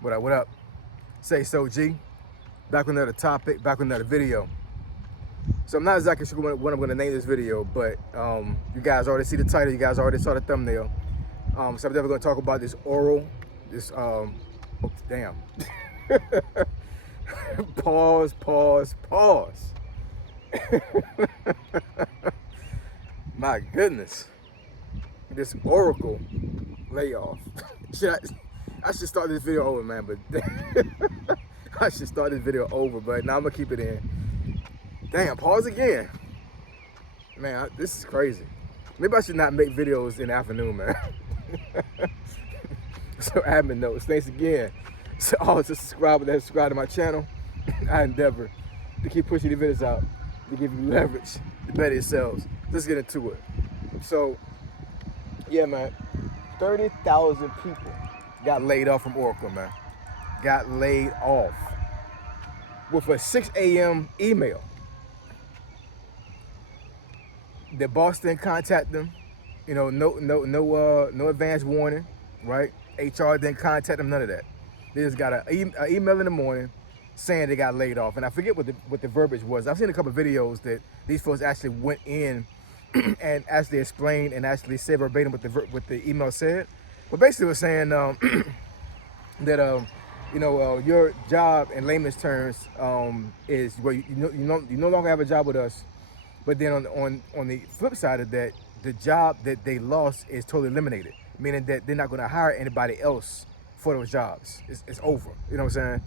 What up? Say so, G. Back with another topic, back with another video. So I'm not exactly sure what I'm going to name this video, but you guys already see the title, you guys already saw the thumbnail. So I'm definitely going to talk about this oh, damn. Pause. My goodness. This Oracle layoff. I should start this video over, man, but I should start this video over, but now I'm gonna keep it in. Damn, pause again. Man, this is crazy. Maybe I should not make videos in the afternoon, man. So admin notes, thanks again. So always subscribe to my channel. I endeavor to keep pushing the videos out, to give you leverage, the better it sells. Let's get into it. So, yeah, man, 30,000 people got laid off from Oracle, man. Got laid off with a 6 a.m. email. The boss didn't contact them, you know, no advance warning, right? HR didn't contact them, none of that. They just got an email in the morning saying they got laid off, and I forget what the verbiage was. I've seen a couple of videos that these folks actually went in and actually explained and actually said verbatim what the email said. But basically, it was saying that your job in layman's terms is where you no longer have a job with us. But then on the flip side of that, the job that they lost is totally eliminated, meaning that they're not going to hire anybody else for those jobs. It's over. You know what I'm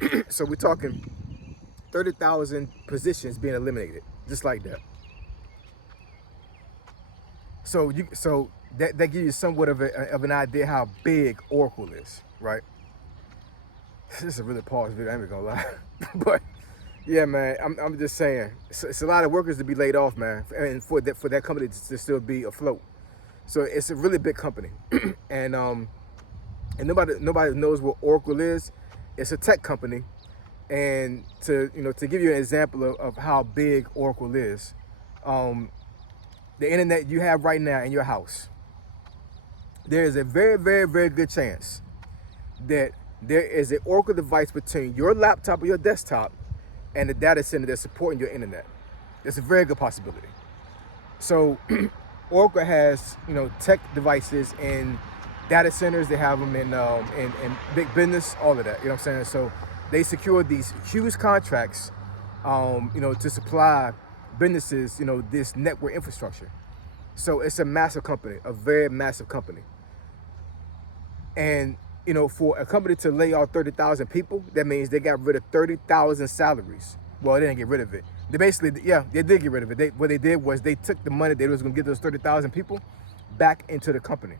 saying? So we're talking 30,000 positions being eliminated, just like that. So that gives you somewhat of an idea how big Oracle is, right? This is a really pause video, I ain't gonna lie. But yeah, man, I'm just saying, it's a lot of workers to be laid off, man, and for that company to still be afloat. So it's a really big company, and nobody knows what Oracle is. It's a tech company, and to give you an example of how big Oracle is, the internet you have right now in your house, there is a very, very, very good chance that there is an Oracle device between your laptop or your desktop and the data center that's supporting your internet. It's a very good possibility. So Oracle has tech devices in data centers. They have them in big business, all of that. You know what I'm saying? So they secure these huge contracts, to supply businesses, this network infrastructure. So it's a massive company, a very massive company. And for a company to lay off 30,000 people, that means they got rid of 30,000 salaries. Well, they didn't get rid of it. They basically, yeah, they did get rid of it. What they did was they took the money they was going to give those 30,000 people back into the company.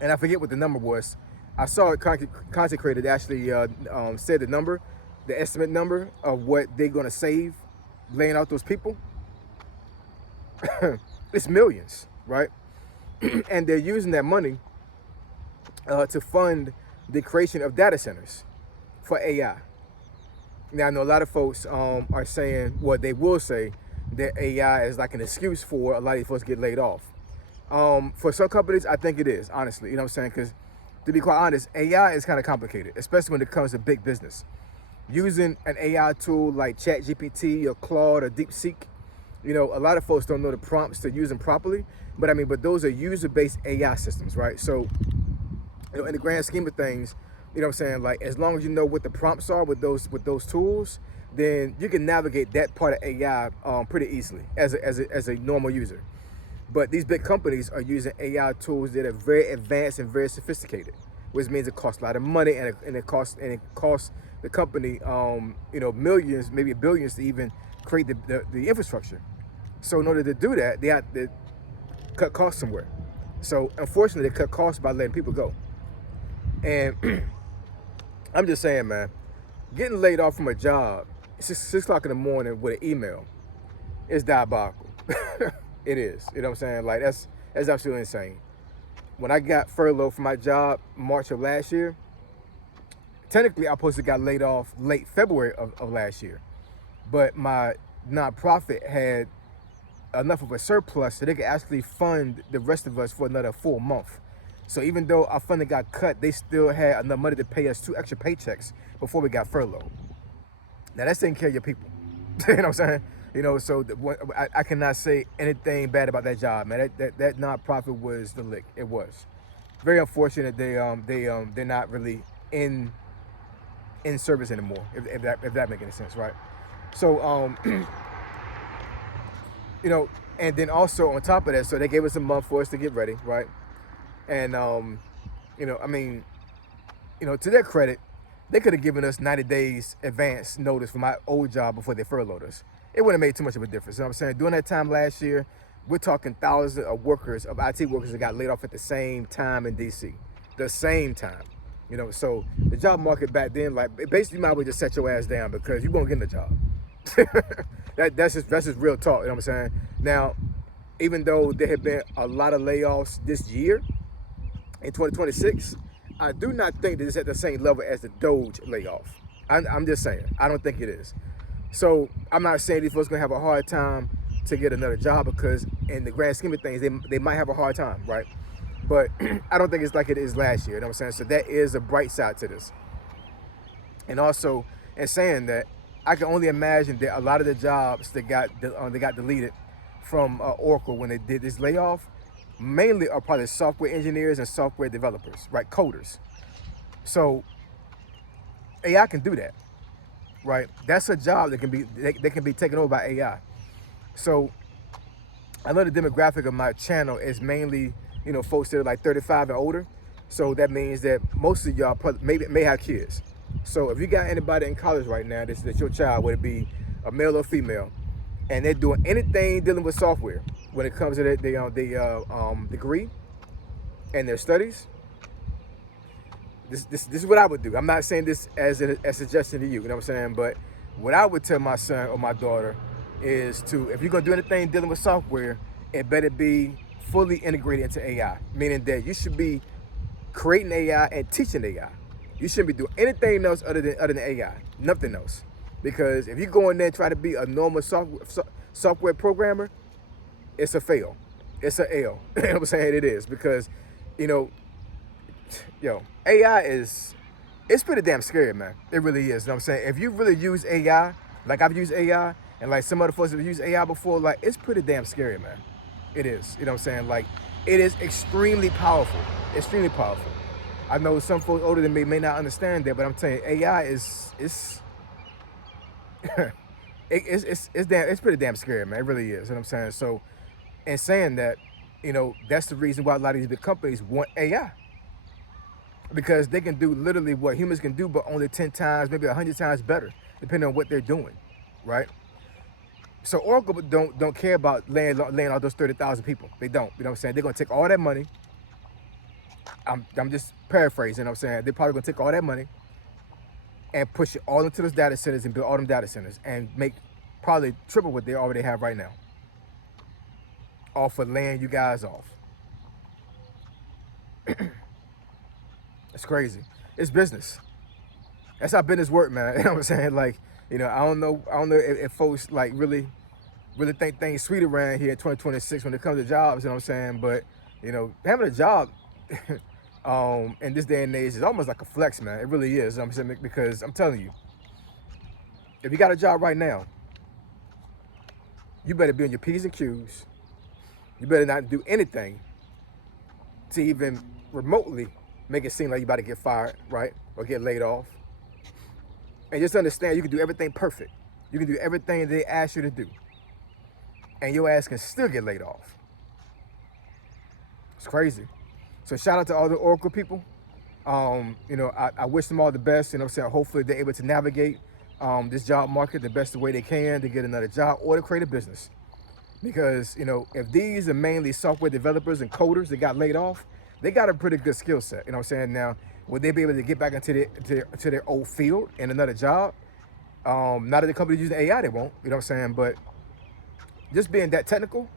And I forget what the number was. I saw a content creator that actually said the estimate number of what they're going to save laying out those people. It's millions, right? And they're using that money to fund the creation of data centers for AI. Now, I know a lot of folks are saying, well, they will say that AI is like an excuse for a lot of these folks to get laid off. For some companies, I think it is, honestly. You know what I'm saying? Because to be quite honest, AI is kind of complicated, especially when it comes to big business. Using an AI tool like ChatGPT or Claude or DeepSeek, a lot of folks don't know the prompts to use them properly. But those are user-based AI systems, right? So, in the grand scheme of things, you know what I'm saying, like, as long as you know what the prompts are with those tools, then you can navigate that part of AI pretty easily as a normal user. But these big companies are using AI tools that are very advanced and very sophisticated, which means it costs a lot of money, and it costs the company millions, maybe billions, to even create the infrastructure. So in order to do that, they have to cut costs somewhere. So unfortunately, they cut costs by letting people go. And I'm just saying, man, getting laid off from a job 6 o'clock in the morning with an email is diabolical. It is. You know what I'm saying? Like, that's absolutely insane. When I got furloughed from my job March of last year, technically I supposed to got laid off late February of last year. But my nonprofit had enough of a surplus so they could actually fund the rest of us for another full month. So even though our funding got cut, they still had enough money to pay us 2 extra paychecks before we got furloughed. Now that's taking care of your people. You know what I'm saying? So I cannot say anything bad about that job, man. That nonprofit was the lick. It was very unfortunate. They're not really in service anymore. If that makes any sense, right? So and then also on top of that, so they gave us a month for us to get ready, right? And I mean, to their credit, they could have given us 90 days advance notice for my old job before they furloughed us. It wouldn't have made too much of a difference. You know what I'm saying? During that time last year, we're talking thousands of workers, of IT workers that got laid off at the same time in DC. The same time. So the job market back then, like, basically you might as well just set your ass down because you won't get the job. that's just real talk, you know what I'm saying? Now, even though there have been a lot of layoffs this year, in 2026, I do not think that it's at the same level as the Doge layoff. I'm just saying, I don't think it is. So I'm not saying these folks gonna have a hard time to get another job, because in the grand scheme of things, they might have a hard time, right? But I don't think it's like it is last year, you know what I'm saying? So that is a bright side to this. And also, in saying that, I can only imagine that a lot of the jobs that got deleted from Oracle when they did this layoff mainly are probably software engineers and software developers, right? Coders. So AI can do that, right? That's a job that can be taken over by AI. So I know the demographic of my channel is mainly, folks that are like 35 and older. So that means that most of y'all may have kids. So if you got anybody in college right now, that's your child, whether it be a male or female, and they're doing anything dealing with software when it comes to their degree and their studies, this is what I would do. I'm not saying this as a suggestion to you, you know what I'm saying? But what I would tell my son or my daughter is if you're gonna do anything dealing with software, it better be fully integrated into AI, meaning that you should be creating AI and teaching AI. You shouldn't be doing anything else other than AI, nothing else. Because if you go in there and try to be a normal software programmer, it's a fail. It's a L. You know what I'm saying? It is. Because, AI it's pretty damn scary, man. It really is. You know what I'm saying? If you really use AI, like I've used AI, and like some other folks have used AI before, like, it's pretty damn scary, man. It is. You know what I'm saying? Like, it is extremely powerful. Extremely powerful. I know some folks older than me may not understand that, but I'm telling you, AI it's it's pretty damn scary, man. It really is. You know what I'm saying? So, in saying that, that's the reason why a lot of these big companies want AI. Because they can do literally what humans can do, but only 10 times, maybe 100 times better, depending on what they're doing, right? So Oracle don't care about laying all those 30,000 people. They don't. You know what I'm saying? They're gonna take all that money. I'm just paraphrasing. You know what I'm saying? They're probably gonna take all that money and push it all into those data centers and build all them data centers and make probably triple what they already have right now. All for laying you guys off. It's crazy. It's business. That's how business work, man. You know what I'm saying? Like, I don't know if folks like really think things sweet around here in 2026 when it comes to jobs, you know what I'm saying? But, having a job in this day and age is almost like a flex, man. It really is. You know what I'm saying? Because I'm telling you, if you got a job right now, you better be on your P's and Q's. You better not do anything to even remotely make it seem like you're about to get fired, right? Or get laid off. And just understand, you can do everything perfect. You can do everything they ask you to do. And your ass can still get laid off. It's crazy. So shout out to all the Oracle people. I wish them all the best. You know what I'm saying? Hopefully they're able to navigate this job market the best way they can to get another job or to create a business. Because, if these are mainly software developers and coders that got laid off, they got a pretty good skill set. You know what I'm saying? Now, would they be able to get back into their old field in another job? Now that the company's using AI, they won't. You know what I'm saying? But just being that technical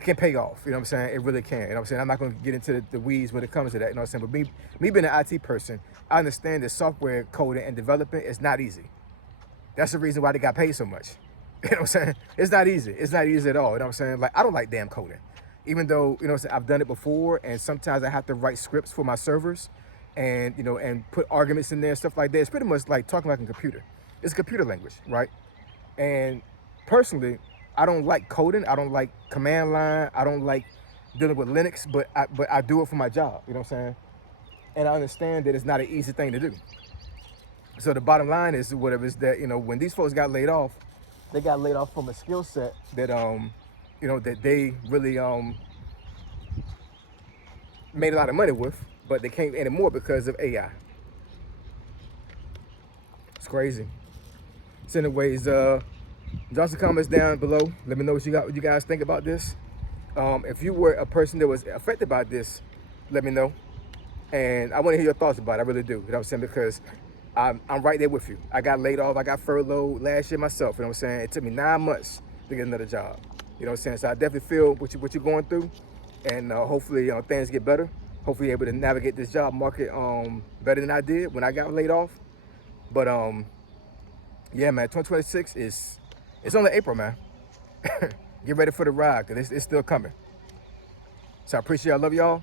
can pay off. You know what I'm saying? It really can. You know what I'm saying? I'm not going to get into the weeds when it comes to that. You know what I'm saying? But me being an IT person, I understand that software coding and development is not easy. That's the reason why they got paid so much. You know what I'm saying? It's not easy. It's not easy at all. You know what I'm saying? Like, I don't like damn coding. even though, I've done it before, and sometimes I have to write scripts for my servers, and and put arguments in there and stuff like that. It's pretty much like talking like a computer. It's a computer language, right? And personally, I don't like coding. I don't like command line. I don't like dealing with Linux, but I do it for my job. You know what I'm saying? And I understand that it's not an easy thing to do. So the bottom line is whatever is that, when these folks got laid off, they got laid off from a skill set that that they really made a lot of money with, but they can't anymore because of AI. It's crazy. So anyways, drop some comments down below. Let me know what you guys think about this. If you were a person that was affected by this, let me know. And I want to hear your thoughts about it. I really do. You know what I'm saying? Because I'm right there with you. I got laid off. I got furloughed last year myself. You know what I'm saying? It took me 9 months to get another job. You know what I'm saying? So I definitely feel what you're going through. And hopefully things get better. Hopefully you're able to navigate this job market better than I did when I got laid off. But yeah, man, 2026 it's only April, man. Get ready for the ride, because it's still coming. So I appreciate y'all. Love y'all.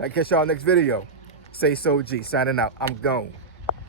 I'll catch y'all next video. Say so G, signing out. I'm gone.